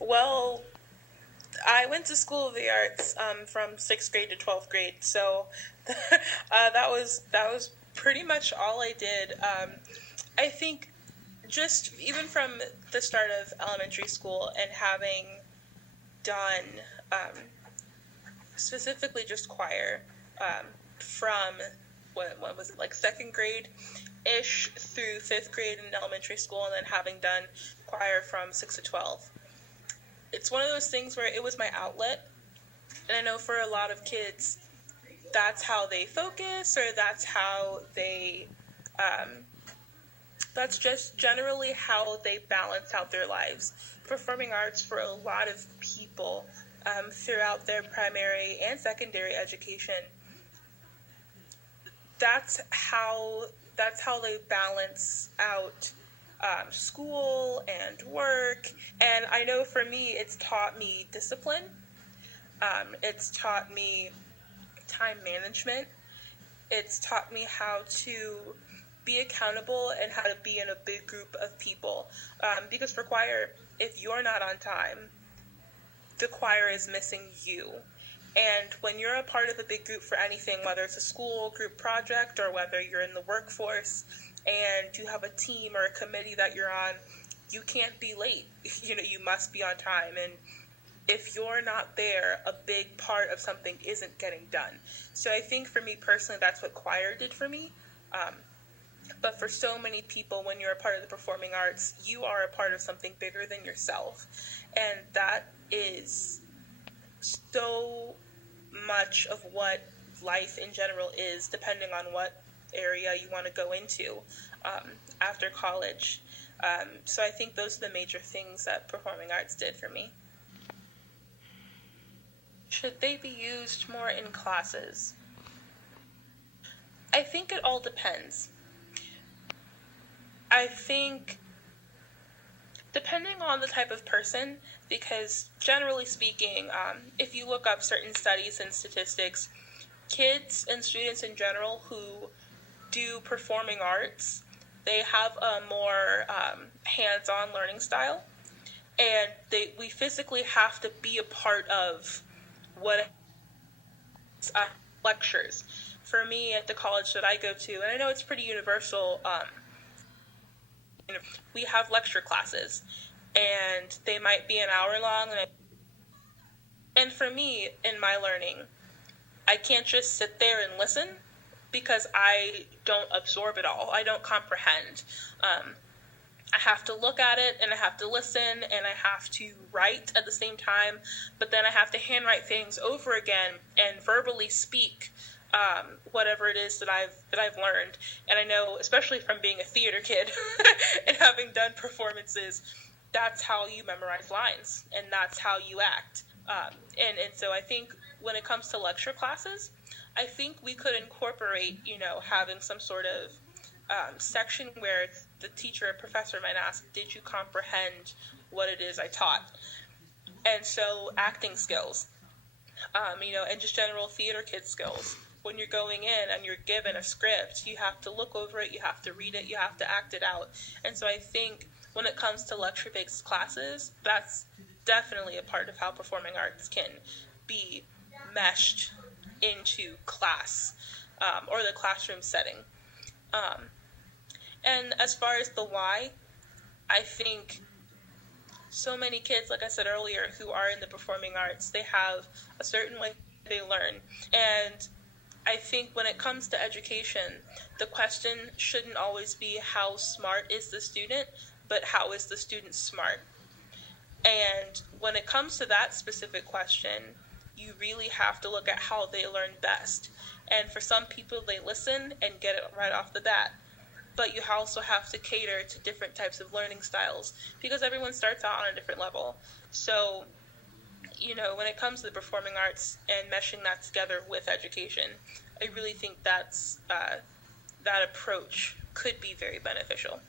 Well, I went to School of the Arts from sixth grade to 12th grade, so that was pretty much all I did. I think just even from the start of elementary school and having done specifically just choir from what was it, like second grade ish through fifth grade in elementary school, and then having done choir from 6 to 12. It's one of those things where it was my outlet, and I know for a lot of kids that's how they focus, or um, that's just generally how they balance out their lives. Performing arts for a lot of people throughout their primary and secondary education, that's how they balance out school and work. And I know for me, it's taught me discipline. It's taught me time management. It's taught me how to be accountable and how to be in a big group of people. Because for choir, if you're not on time, the choir is missing you. And when you're a part of a big group for anything, whether it's a school group project or whether you're in the workforce and you have a team or a committee that you're on, you can't be late. You must be on time. And if you're not there, a big part of something isn't getting done. So I think for me personally, that's what choir did for me. But for so many people, when you're a part of the performing arts, you are a part of something bigger than yourself. And that is so much of what life in general is, depending on what area you want to go into after college. So I think those are the major things that performing arts did for me. Should they be used more in classes? I think it all depends. I think depending on the type of person, because generally speaking, if you look up certain studies and statistics, kids and students in general who do performing arts, they have a more hands-on learning style, and we physically have to be a part of what lectures. For me, at the college that I go to, and I know it's pretty universal, we have lecture classes, and they might be an hour long, and for me, in my learning, I can't just sit there and listen, because I don't absorb it all. I don't comprehend. I have to look at it, and I have to listen, and I have to write at the same time, but then I have to handwrite things over again and verbally speak whatever it is that I've learned. And I know, especially from being a theater kid and having done performances, that's how you memorize lines, and that's how you act. And so I think when it comes to lecture classes, I think we could incorporate, having some sort of section where the teacher or professor might ask, did you comprehend what it is I taught? And so acting skills, and just general theater kid skills. When you're going in and you're given a script, you have to look over it, you have to read it, you have to act it out. And so I think when it comes to lecture-based classes, that's definitely a part of how performing arts can be meshed into class or the classroom setting. And as far as the why, I think so many kids, like I said earlier, who are in the performing arts, they have a certain way they learn. And I think when it comes to education, the question shouldn't always be how smart is the student, but how is the student smart? And when it comes to that specific question, you really have to look at how they learn best. And for some people, they listen and get it right off the bat. But you also have to cater to different types of learning styles, because everyone starts out on a different level. So, when it comes to the performing arts and meshing that together with education, I really think that approach could be very beneficial.